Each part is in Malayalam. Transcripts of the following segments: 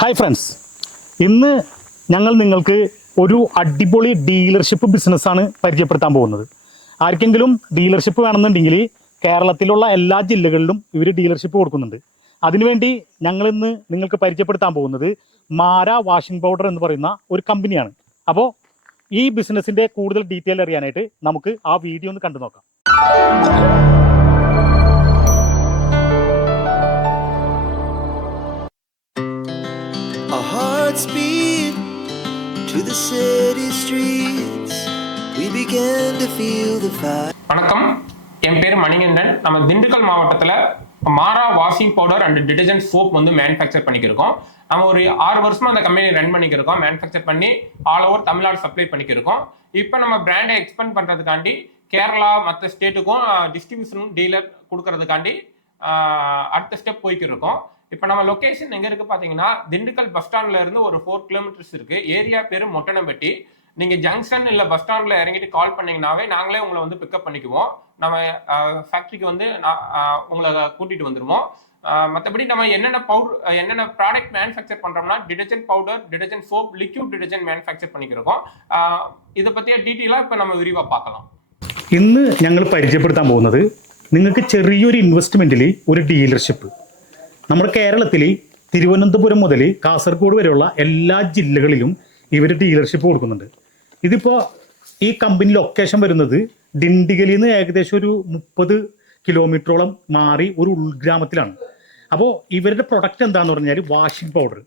ഹായ് ഫ്രണ്ട്സ് ഇന്ന് ഞങ്ങൾ നിങ്ങൾക്ക് ഒരു അടിപൊളി ഡീലർഷിപ്പ് ബിസിനസ്സാണ് പരിചയപ്പെടുത്താൻ പോകുന്നത്. ആർക്കെങ്കിലും ഡീലർഷിപ്പ് വേണമെന്നുണ്ടെങ്കിൽ കേരളത്തിലുള്ള എല്ലാ ജില്ലകളിലും ഇവർ ഡീലർഷിപ്പ് കൊടുക്കുന്നുണ്ട്. അതിനുവേണ്ടി ഞങ്ങൾ ഇന്ന് നിങ്ങൾക്ക് പരിചയപ്പെടുത്താൻ പോകുന്നത് മാര വാഷിംഗ് പൗഡർ എന്ന് പറയുന്ന ഒരു കമ്പനിയാണ് അപ്പോൾ ഈ ബിസിനസ്സിന്റെ കൂടുതൽ ഡീറ്റെയിൽ അറിയാനായിട്ട് നമുക്ക് ആ വീഡിയോ ഒന്ന് കണ്ടു നോക്കാം to the city streets. We began to feel the fire. வணக்கம். என் பேர் மணிகண்டன். நம்ம திண்டுக்கல் மாவட்டத்தில் Maara washing powder and detergent soap வந்து மேனுஃபேக்சர் பண்ணிக்கிருக்கோம். நம்ம ஒரு ஆறு வருஷமா அந்த கம்பெனி ரன் பண்ணிக்கிருக்கோம். மேனுஃபேக்சர் பண்ணி ஆல் ஓவர் தமிழ்நாடு சப்ளை பண்ணிக்கிருக்கோம். இப்போ நம்ம பிராண்டை எக்ஸ்பெண்ட் பண்ணுறதுக்காண்டி கேரளா மற்ற ஸ்டேட்டுக்கும் டிஸ்ட்ரிபியூஷன் டீலர் கொடுக்கறதுக்காண்டி அடுத்த ஸ்டெப் போய்க்கிருக்கோம். இருக்கோம் இப்போ நம்ம லொகேஷன் எங்க இருக்கு பாத்தீங்கன்னா திண்டுக்கல் பஸ் ஸ்டாண்ட்ல இருந்து ஒரு ஃபோர் கிலோமீட்டர்ஸ் இருக்கு ஏரியா பேரு மொட்டனம்பட்டி நீங்க ஜங்ஷன் இல்ல பஸ் ஸ்டாண்ட்ல இறங்கிட்டு கால் பண்ணீங்கன்னாவே நாங்களே உங்களை வந்து பிக்கப் பண்ணிக்குவோம் நம்ம ஃபேக்டரிக்கு வந்து நான், ஆஹ், உங்களை கூட்டிட்டு வந்துருவோம் ஆஹ், மத்தபடி நம்ம என்னென்ன பவுடர் என்னென்ன ப்ராடக்ட் மேனுஃபேக்சர் பண்றோம்னா detergent powder detergent soap liquid detergent manufacture பண்ணிக்கிறோம் ஆஹ், இதை பத்திய டீட்டெயிலாக இப்போ நம்ம விரிவா பார்க்கலாம் ഇന്ന് ഞങ്ങൾ പരിചയപ്പെടുത്താൻ പോകുന്നത് നിങ്ങൾക്ക് ചെറിയൊരു ഇൻവെസ്റ്റ്മെൻറ്റിൽ ഒരു ഡീലർഷിപ്പ് നമ്മുടെ കേരളത്തിൽ തിരുവനന്തപുരം മുതൽ കാസർഗോഡ് വരെയുള്ള എല്ലാ ജില്ലകളിലും ഇവർ ഡീലർഷിപ്പ് കൊടുക്കുന്നുണ്ട്. ഇതിപ്പോൾ ഈ കമ്പനി ലൊക്കേഷൻ വരുന്നത് ഡിണ്ടിഗലിൽ നിന്ന് ഏകദേശം ഒരു മുപ്പത് കിലോമീറ്ററോളം മാറി ഒരു ഉൾഗ്രാമത്തിലാണ്. അപ്പോൾ ഇവരുടെ പ്രൊഡക്റ്റ് എന്താണെന്ന് പറഞ്ഞാൽ വാഷിംഗ് പൗഡർ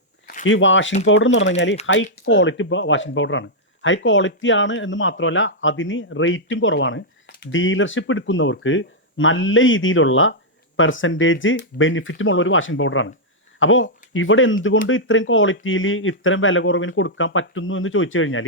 ഈ വാഷിംഗ് പൗഡർ എന്ന് പറഞ്ഞു കഴിഞ്ഞാൽ ഹൈ ക്വാളിറ്റി വാഷിംഗ് പൗഡറാണ് ഹൈ ക്വാളിറ്റി ആണ് എന്ന് മാത്രമല്ല അതിന് റേറ്റും കുറവാണ്. ഡീലർഷിപ്പ് എടുക്കുന്നവർക്ക് നല്ല രീതിയിലുള്ള പെർസെന്റേജ് ബെനിഫിറ്റും ഉള്ള ഒരു വാഷിംഗ് പൗഡറാണ് അപ്പോൾ ഇവിടെ എന്തുകൊണ്ട് ഇത്രയും ക്വാളിറ്റിയിൽ ഇത്രയും വില കുറവിന് കൊടുക്കാൻ പറ്റുന്നു എന്ന് ചോദിച്ചു കഴിഞ്ഞാൽ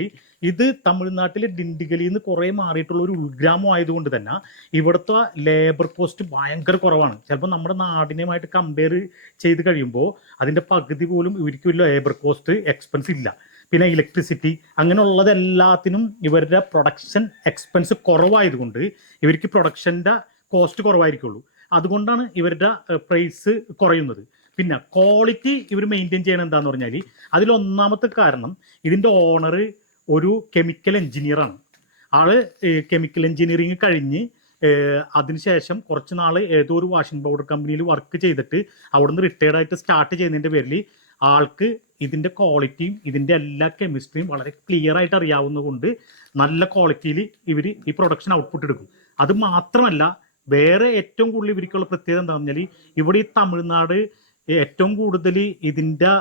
ഇത് തമിഴ്നാട്ടിലെ ഡിണ്ടിഗലിൽ നിന്ന് കുറേ മാറിയിട്ടുള്ള ഒരു ഉൾഗ്രാമം ആയതുകൊണ്ട് തന്നെ ഇവിടുത്തെ ലേബർ കോസ്റ്റ് ഭയങ്കര കുറവാണ്. ചിലപ്പോൾ നമ്മുടെ നാടിനുമായിട്ട് കമ്പയർ ചെയ്ത് കഴിയുമ്പോൾ അതിന്റെ പകുതി പോലും ഇവർക്ക് ലേബർ കോസ്റ്റ് എക്സ്പെൻസ് ഇല്ല. പിന്നെ ഇലക്ട്രിസിറ്റി അങ്ങനെയുള്ളതെല്ലാത്തിനും ഇവരുടെ പ്രൊഡക്ഷൻ എക്സ്പെൻസ് കുറവായതുകൊണ്ട് ഇവർക്ക് പ്രൊഡക്ഷന്റെ കോസ്റ്റ് കുറവായിരിക്കുള്ളൂ. അതുകൊണ്ടാണ് ഇവരുടെ പ്രൈസ് കുറയുന്നത്. പിന്നെ ക്വാളിറ്റി ഇവർ മെയിന്റെയിൻ ചെയ്യണം എന്താന്ന് പറഞ്ഞാൽ അതിലൊന്നാമത്തെ കാരണം ഇതിന്റെ ഓണർ ഒരു കെമിക്കൽ എഞ്ചിനീയറാണ് ആൾ കെമിക്കൽ എഞ്ചിനീയറിങ് കഴിഞ്ഞ് അതിനുശേഷം കുറച്ച് നാൾ ഏതോ ഒരു വാഷിംഗ് പൗഡർ കമ്പനിയിൽ വർക്ക് ചെയ്തിട്ട് അവിടുന്ന് റിട്ടയർഡ് ആയിട്ട് സ്റ്റാർട്ട് ചെയ്യുന്നതിന്റെ പേരിൽ ആൾക്ക് ഇതിന്റെ ക്വാളിറ്റിയും ഇതിന്റെ എല്ലാ കെമിസ്ട്രിയും വളരെ ക്ലിയർ ആയിട്ട് അറിയാവുന്നതുകൊണ്ട് നല്ല ക്വാളിറ്റിയിൽ ഇവർ ഈ പ്രൊഡക്ഷൻ ഔട്ട്പുട്ട് എടുക്കും. അത് മാത്രമല്ല വേറെ ഏറ്റവും കൂടുതൽ ഇവർക്കുള്ള പ്രത്യേകത എന്താണെന്ന് പറഞ്ഞാൽ ഇവിടെ ഈ തമിഴ്നാട് ഏറ്റവും കൂടുതൽ ഇതിന്റെ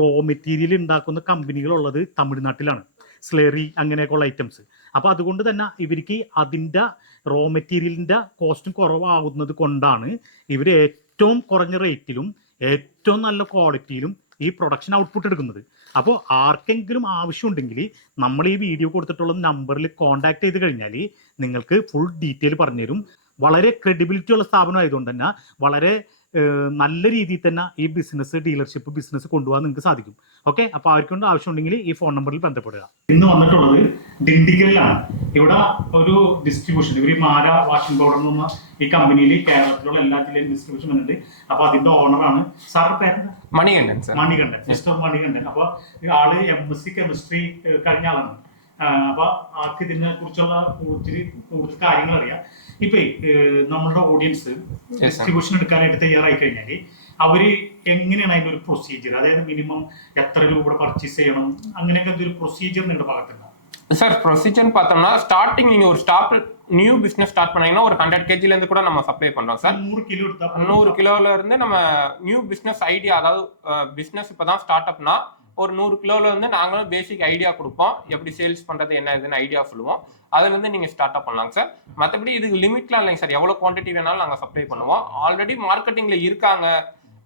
റോ മെറ്റീരിയൽ ഉണ്ടാക്കുന്ന കമ്പനികളുള്ളത് തമിഴ്നാട്ടിലാണ്. സ്ലെറി അങ്ങനെയൊക്കെയുള്ള ഐറ്റംസ് അപ്പോൾ അതുകൊണ്ട് തന്നെ ഇവർക്ക് അതിന്റെ റോ മെറ്റീരിയലിന്റെ കോസ്റ്റും കുറവാകുന്നത് കൊണ്ടാണ് ഇവർ ഏറ്റവും കുറഞ്ഞ റേറ്റിലും ഏറ്റവും നല്ല ക്വാളിറ്റിയിലും ഈ പ്രൊഡക്ഷൻ ഔട്ട്പുട്ട് എടുക്കുന്നത്. അപ്പോൾ ആർക്കെങ്കിലും ആവശ്യമുണ്ടെങ്കിൽ നമ്മൾ ഈ വീഡിയോ കൊടുത്തിട്ടുള്ള നമ്പറിൽ കോൺടാക്ട് ചെയ്ത് കഴിഞ്ഞാൽ നിങ്ങൾക്ക് ഫുൾ ഡീറ്റെയിൽ പറഞ്ഞുതരും. വളരെ ക്രെഡിബിലിറ്റി ഉള്ള സ്ഥാപനം ആയതുകൊണ്ട് തന്നെ വളരെ നല്ല രീതിയിൽ തന്നെ ഈ ബിസിനസ് ഡീലർഷിപ്പ് ബിസിനസ് കൊണ്ടുപോകാൻ നിങ്ങൾക്ക് സാധിക്കും. ഓക്കെ അപ്പോൾ അവർക്ക് ആവശ്യമുണ്ടെങ്കിൽ ഈ ഫോൺ നമ്പറിൽ ബന്ധപ്പെടുക. ഇന്ന് വന്നിട്ടുള്ളത് ഡിണ്ടിഗലിലാണ്. ഇവിടെ ഒരു ഡിസ്ട്രിബ്യൂഷൻ ഇവർ മാര വാഷിംഗ് പൗഡർ എന്ന ഈ കമ്പനിയിൽ കേരളത്തിലുള്ള എല്ലാ ജില്ലയിലും ഡിസ്ട്രിബ്യൂഷൻ വരുന്നുണ്ട് അപ്പോൾ അതിന്റെ ഓണറാണ് സാറിന്റെ പേര് മണികണ്ഠൻ മണികണ്ഠൻ മിസ്റ്റർ മണികണ്ഠൻ. അപ്പോൾ ആൾ എം എസ് സി കെമിസ്ട്രി കഴിഞ്ഞ ആളാണ്. അപ്പൊ ആൾക്ക് ഇതിനെ കുറിച്ചുള്ള കൂടുതൽ കൂടുതൽ കാര്യങ്ങൾ അറിയാം ഇപ്പൊ ഏഹ്, നമ്മുടെ ഓഡിയൻസ് ഡിസ്ട്രിബ്യൂഷൻ എടുക്കാനായിട്ട് തയ്യാറായി കഴിഞ്ഞാല് അവര് എങ്ങനെയാണ് അതിന്റെ ഒരു പ്രൊസീജിയർ അതായത് മിനിമം എത്ര രൂപ പർച്ചേസ് ചെയ്യണം അങ്ങനെയൊക്കെ ഒരു പ്രൊസീജിയർ നിങ്ങളുടെ ഭാഗത്തുണ്ട് சார் ப்ரொசீஜர்னு பார்த்தோம்னா ஸ்டார்டிங் நீங்க ஒரு ஸ்டார்ட் நியூ பிசினஸ் ஸ்டார்ட் பண்ணீங்கன்னா ஒரு ஹண்ட்ரட் கேஜில இருந்து கூட நம்ம சப்ளை பண்றோம் சார் നൂറ് കിലോ എടുത്താൽ நூறு கிலோல இருந்து நம்ம நியூ பிசினஸ் ஐடியா அதாவது பிசினஸ் இப்பதான் ஸ்டார்ட் அப்னா ஒரு நூறு கிலோல இருந்து நாங்களும் பேசிக் ஐடியா கொடுப்போம் எப்படி சேல்ஸ் பண்றது என்ன இதுன்னு ஐடியா சொல்லுவோம் அதுல இருந்து நீங்க ஸ்டார்ட் அப் பண்ணலாம் சார் மற்றபடி இதுக்கு லிமிட்லாம் இல்லைங்க சார் எவ்வளவு குவான்டிட்டி வேணாலும் நாங்க சப்ளை பண்ணுவோம் ஆல்ரெடி மார்க்கெட்டிங்ல இருக்காங்க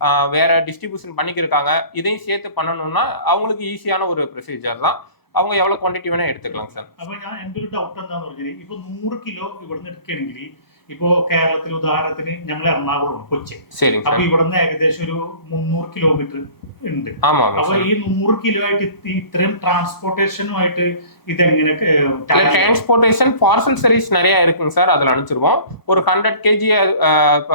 ஆஹ் வேற டிஸ்ட்ரிபியூஷன் பண்ணிக்கிருக்காங்க இதையும் சேர்த்து பண்ணணும்னா அவங்களுக்கு ஈஸியான ஒரு ப்ரொசீஜர் தான் அவங்க எவ்வளவு குவான்டிட்டி வேணா எடுத்துக்கலாம் சார் അപ്പൊ ഞാൻ എന്റെ ഒരു ഡൗട്ട് എന്താന്ന് പറഞ്ഞാൽ ഇപ്പൊ നൂറ് കിലോ ഇവിടുന്ന് എടുക്കുകയാണെങ്കിൽ ഇപ്പോ കേരളത്തിൽ ഉദാഹരണത്തിന് ഞങ്ങൾ എറണാകുളം കൊച്ചി சரிங்க അപ്പൊ சார் ഇവിടുന്ന് ഏകദേശം ഒരു മുന്നൂറ് കിലോമീറ്റർ ഉണ്ട് ஆமாங்க അപ്പൊ சார் ഈ നൂറ് കിലോ ആയിട്ട് ഇ- ഇത്രയും ട്രാൻസ്പോർട്ടേഷനുമായിട്ട് ഇതെങ്ങനെ இல்ல டிரான்ஸ்போர்ட்டேஷன் பார்சல் சர்வீஸ் நிறைய இருக்குங்க சார் அதில் அனுப்பிச்சிருவோம் ஒரு hundred KG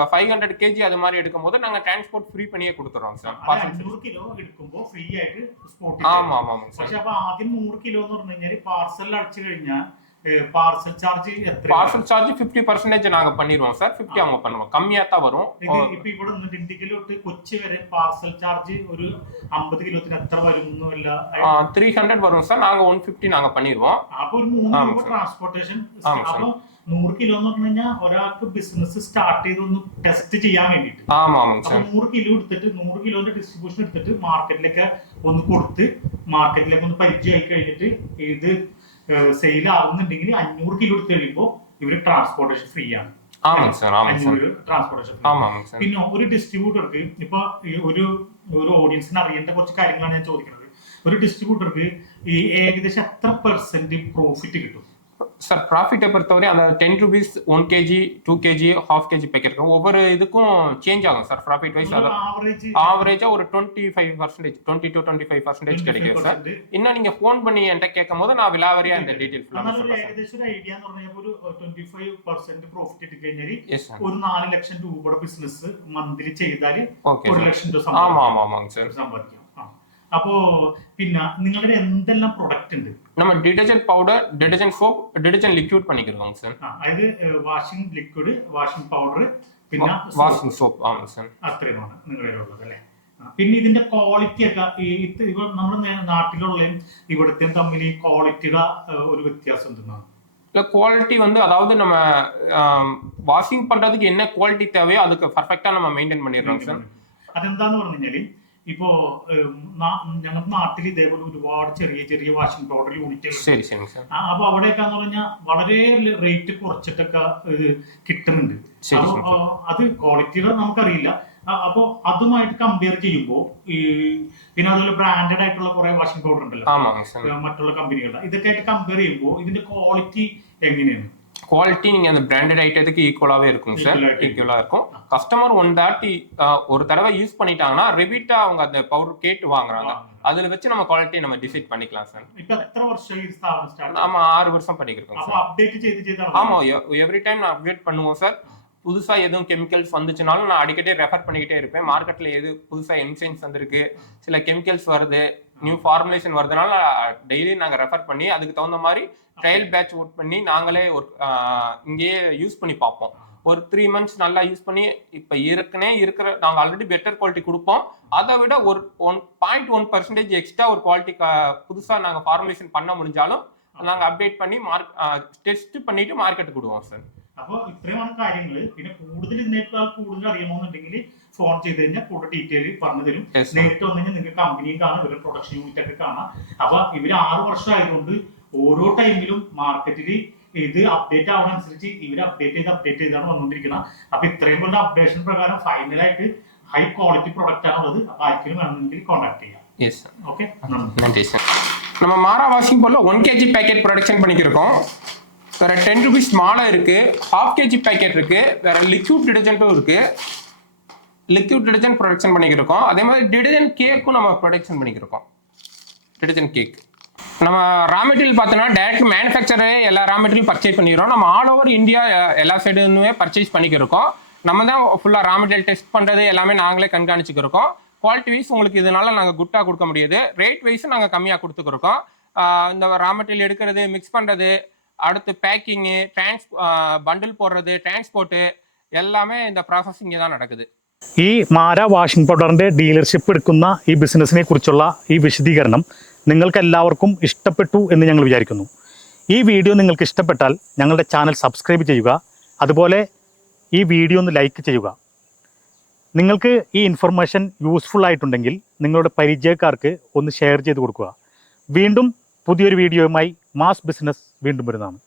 five hundred KG அது மாதிரி எடுக்கும் போது நாங்கள் டிரான்ஸ்போர்ட் ஃப்ரீ பண்ணியே கொடுத்துறோம் சார் பார்சல் അഞ്ഞൂറ് കിലോ എടുക്കുമ്പോ ഫ്രീ ആയിട്ട് സ്പോട്ടിൽ ஆமாம் ஆமாங்க சார் പക്ഷെ അപ്പൊ ആദ്യം നൂറ് കിലോ എന്ന് പറഞ്ഞു കഴിഞ്ഞാൽ പാർസൽ അടച്ചു കഴിഞ്ഞാൽ പാർസൽ ചാർജ് എത്ര பார்சல் சார்ஜ் ஃபிஃப்டி பர்சன்டேஜ் நாங்கள் பண்ணிடுவோம் சார் ஃபிஃப்டி அவங்க பண்ணுவோம் கம்மியாக தான் வரும் ഇത് ഇപ്പൊ ഇവിടെ നിന്ന് ഡിണ്ടിഗൽ തൊട്ട് കൊച്ചി വരെ പാർസൽ ചാർജ് ഒരു അമ്പത് കിലോത്തിന് എത്ര വരും എന്നല്ല த்ரீ ஹண்ட்ரட் வரும் சார் நாங்கள் ஒன் ஃபிஃப்டி நாங்கள் பண்ணிடுவோம் അപ്പൊ ഒരു മൂന്ന് ആമാ രൂപ സർ. ട്രാൻസ്പോർട്ടേഷൻ ആമാ സർ. അപ്പൊ നൂറ് കിലോ എന്ന് പറഞ്ഞു കഴിഞ്ഞാൽ ഒരാൾക്ക് ബിസിനസ് സ്റ്റാർട്ട് ചെയ്തൊന്ന് ടെസ്റ്റ് ചെയ്യാൻ വേണ്ടിട്ട് ஆமாம் ஆமாங்க അപ്പൊ சார் നൂറ് കിലോ എടുത്തിട്ട് നൂറ് കിലോന്റെ ഡിസ്ട്രിബ്യൂഷൻ എടുത്തിട്ട് മാർക്കറ്റിലേക്ക് ഒന്ന് കൊടുത്ത് മാർക്കറ്റിലേക്ക് ഒന്ന് പരിചയമായി കഴിഞ്ഞിട്ട് ഇത് സെയിൽ ആവുന്നുണ്ടെങ്കിൽ അഞ്ഞൂറ് കിലോ എടുത്ത് കഴിയുമ്പോൾ ഇവർ ട്രാൻസ്പോർട്ടേഷൻ ഫ്രീ ആണ്. ട്രാൻസ്പോർട്ടേഷൻ പിന്നെ ഒരു ഡിസ്ട്രിബ്യൂട്ടർക്ക് ഇപ്പൊ ഒരു ഒരു ഓഡിയൻസിന് അറിയേണ്ട കുറച്ച് കാര്യങ്ങളാണ് ഞാൻ ചോദിക്കുന്നത്. ഒരു ഡിസ്ട്രിബ്യൂട്ടർക്ക് ഈ ഏകദേശം എത്ര പെർസെന്റ് പ്രോഫിറ്റ് കിട്ടും? சார் ப்ராஃபிட்டை பொறுத்தவரை அந்த ten rupees one KG two KG half KG packet இருக்கும் ஒவ்வொரு இதுக்கும் சேஞ்ச் ஆகும் சார் ப்ராஃபிட் வைஸ் அது ആവറേജ് ஆவரேஜா ஒரு twenty five percentage twenty two twenty five percentage கிடைக்கும் சார் இன்னும் நீங்க ஃபோன் பண்ணி என்கிட்ட கேட்கும் போது நான் விலாவரியா இந்த டீடைல் ஃபுல்லாக എന്നാലും ഒരു சொல்றேன் சார் ഏകദേശം ഒരു ഐഡിയ എന്ന് പറഞ്ഞാൽ ഒരു ട്വന്റി ഫൈവ് പെർസെന്റ് പ്രോഫിറ്റ് കിട്ടി കഴിഞ്ഞാൽ எஸ் சார் ഒരു നാല് ലക്ഷം രൂപയുടെ ബിസിനസ് മന്ത്ലി ചെയ്താൽ ஓகே ഒരു சார் ലക്ഷം രൂപ ஆமா സമ്പാദിക്കാം. അപ്പോ പിന്നെ നിങ്ങളുടെ എന്തെല്ലാം പ്രൊഡക്റ്റ് ഉണ്ട് நம்ம detergent powder detergent soap detergent liquid பண்ணிக்கிறோங்க sir ആ, അതായത് വാഷിംഗ് ലിക്വിഡ് വാഷിംഗ് പൗഡർ പിന്നെ வாஷிங் சோப் ஆமாங்க சார் അത്രയുമാണ് നിങ്ങളുടെ ഉള്ളത് അല്ലേ ആ, പിന്നെ ഇതിന്റെ ക്വാളിറ്റി ഒക്കെ ഈ ഇത് ഇവ നമ്മുടെ നാട്ടിലുള്ളതും ഇവിടുത്തെയും തമ്മിൽ ഈ ക്വാളിറ്റിയുടെ ഒരു വ്യത്യാസം എന്തെന്നാണ് இல்லை குவாலிட்டி வந்து அதாவது நம்ம வாஷிங் பண்றதுக்கு என்ன குவாலிட்டி தேவையோ அதுக்கு பர்ஃபெக்டா நம்ம மெயின்டைன் பண்ணிடுறோம் சார் അതെന്താന്ന് പറഞ്ഞു കഴിഞ്ഞാല് ഇപ്പോ ഞങ്ങളുടെ നാട്ടിൽ ഇതേപോലെ ഒരുപാട് ചെറിയ ചെറിയ വാഷിംഗ് പൗഡർ യൂണിറ്റുകൾ അപ്പൊ അവിടെയൊക്കെ എന്ന് പറഞ്ഞാൽ വളരെ റേറ്റ് കുറച്ചിട്ടൊക്കെ കിട്ടുന്നുണ്ട്. അത് ക്വാളിറ്റിയുടെ നമുക്കറിയില്ല. അപ്പോ അതുമായിട്ട് കമ്പയർ ചെയ്യുമ്പോൾ ഈ പിന്നെ അതുപോലെ ബ്രാൻഡഡ് ആയിട്ടുള്ള കുറെ വാഷിംഗ് പൗഡർ ഉണ്ടല്ലോ. മറ്റുള്ള കമ്പനികളുടെ ഇതൊക്കെ ആയിട്ട് കമ്പയർ ചെയ്യുമ്പോൾ ഇതിന്റെ ക്വാളിറ്റി എങ്ങനെയാണ്? குவாலிட்டி நீங்கள் அந்த பிராண்டட் ஐட்டத்துக்கு ஈக்குவலாகவே இருக்கும் சார் ஈக்குவலாக இருக்கும். கஸ்டமர் ஒன் தாட்டி ஒரு தடவை யூஸ் பண்ணிட்டாங்கன்னா ரிபீட்டாக அவங்க அந்த பவுடர் கேட்டு வாங்குறாங்க. அதில் வச்சு நம்ம குவாலிட்டியை நம்ம டிசைட் பண்ணிக்கலாம் சார் ஆமாம் ஆறு வருஷம் பண்ணிக்கிறோம் ஆமாம் எவ்ரி டைம் நான் அப்டேட் பண்ணுவோம் சார் புதுசாக எதுவும் கெமிக்கல்ஸ் வந்துச்சுனாலும் நான் அடிக்கடி ரெஃபர் பண்ணிக்கிட்டே இருப்பேன். மார்க்கெட்டில் எது புதுசாக என்சைன்ஸ் வந்திருக்கு சில கெமிக்கல்ஸ் வருது நியூ ஃபார்முலேஷன் வருதுனால டெய்லி நாங்கள் ரெஃபர் பண்ணி அதுக்கு தகுந்த மாதிரி ட்ரையல் பேட்ச் ஒர்க் பண்ணி நாங்களே ஒரு ஆஹ், இங்கேயே யூஸ் பண்ணி பார்ப்போம் ஒரு த்ரீ மந்த்ஸ் நல்லா யூஸ் பண்ணி இப்போ ஏற்கனவே இருக்கிற நாங்கள் ஆல்ரெடி பெட்டர் குவாலிட்டி கொடுப்போம் அதை விட ஒரு one point one percentage extra ஒரு குவாலிட்டி புதுசாக நாங்கள் ஃபார்முலேஷன் பண்ண முடிஞ்சாலும் நாங்கள் அப்டேட் பண்ணி மார்க் டெஸ்ட் பண்ணிட்டு மார்க்கெட்டுக்கு விடுவோம் சார் അപ്പൊ ഇത്രയുമാണ് കാര്യങ്ങൾ പിന്നെ കൂടുതൽ ഇതിനേക്കാൾ കൂടുതൽ അറിയണമെന്നുണ്ടെങ്കിൽ ഫോൺ ചെയ്ത് കഴിഞ്ഞാൽ കൂടുതൽ ഡീറ്റെയിൽ പറഞ്ഞു തരും Yes, sir. നേരിട്ട് വന്നു കഴിഞ്ഞാൽ നിങ്ങൾക്ക് കമ്പനിയും കാണാം ഇവരുടെ പ്രൊഡക്ഷൻ യൂണിറ്റ് ഒക്കെ കാണാം അപ്പൊ ഇവര് ആറ് വർഷം ആയതുകൊണ്ട് ഓരോ ടൈമിലും മാർക്കറ്റിൽ ഇത് അപ്ഡേറ്റ് ആവണ അനുസരിച്ച് ഇവർ അപ്ഡേറ്റ് ചെയ്ത് അപ്ഡേറ്റ് ചെയ്താണ് വന്നുകൊണ്ടിരിക്കുന്നത് അപ്പൊ ഇത്രയും കൊല്ലം അപ്ഡേഷൻ പ്രകാരം ഫൈനലായിട്ട് ഹൈ ക്വാളിറ്റി പ്രൊഡക്റ്റ് ആണുള്ളത് അപ്പൊ ആർക്കെങ്കിലും വേണമെന്നുണ്ടെങ്കിൽ കോൺടാക്ട് ചെയ്യാം எஸ் சார் ഓക്കെ നന്ദി நன்றி சார் நம்ம மாரா washing பவுடர்ல one KG packet production பண்ணிக்கிருக்கோம் வேற டென் ருபீஸ் மாலை இருக்கு ஹாஃப் கேஜி பேக்கெட் இருக்கு வேற லிக்யூட் டிடர்ஜென்ட்டும் இருக்கு லிக்யூட் டிடர்ஜென்ட் ப்ரொடக்ஷன் பண்ணிக்கிருக்கோம் அதே மாதிரி டிடர்ஜென்ட் கேக்கும் நம்ம ப்ரொடக்ஷன் பண்ணிக்கிருக்கோம் டிடர்ஜென்ட் கேக் நம்ம ரா மெட்டீரியல் பார்த்தோன்னா டேரக்ட் மேனுஃபேக்சரே எல்லா ரா மெட்டீரியல் பர்ச்சேஸ் பண்ணிக்கிறோம் நம்ம ஆல் ஓவர் இந்தியா எல்லா சைடுமே பர்ச்சேஸ் பண்ணிக்கிருக்கோம் நம்ம தான் ஃபுல்லாக ரா மெட்டீரியல் டெஸ்ட் பண்ணுறது எல்லாமே நாங்களே கண்காணிச்சுக்கிருக்கோம் குவாலிட்டி வைஸ் உங்களுக்கு இதனால நாங்கள் குட்டாக கொடுக்க முடியாது ரேட் வைஸும் நாங்கள் கம்மியாக கொடுத்துக்கிருக்கோம் ஆஹ் இந்த ரா மெட்டீரியல் எடுக்கிறது மிக்ஸ் பண்ணுறது அடுத்து பேக்கிங்கு டிரான்ஸ் பண்டில் போடுறது டிரான்ஸ்போர்ட்டு எல்லாமே இந்த ப்ராசஸ் இங்கே தான் நடக்குது ഈ മാര വാഷിംഗ് പൗഡറിന്റെ ഡീലർഷിപ്പ് എടുക്കുന്ന ഈ ബിസിനസ്സിനെ കുറിച്ചുള്ള ഈ വിശദീകരണം നിങ്ങൾക്ക് എല്ലാവർക്കും ഇഷ്ടപ്പെട്ടു എന്ന് ഞങ്ങൾ വിചാരിക്കുന്നു. ഈ വീഡിയോ നിങ്ങൾക്ക് ഇഷ്ടപ്പെട്ടാൽ ഞങ്ങളുടെ ചാനൽ സബ്സ്ക്രൈബ് ചെയ്യുക അതുപോലെ ഈ വീഡിയോ ഒന്ന് ലൈക്ക് ചെയ്യുക. നിങ്ങൾക്ക് ഈ ഇൻഫർമേഷൻ യൂസ്ഫുൾ ആയിട്ടുണ്ടെങ്കിൽ നിങ്ങളുടെ പരിചയക്കാർക്ക് ഒന്ന് ഷെയർ ചെയ്ത് കൊടുക്കുക. വീണ്ടും പുതിയൊരു വീഡിയോയുമായി മാസ് ബിസിനസ് വീണ്ടും വരുന്നതാണ്.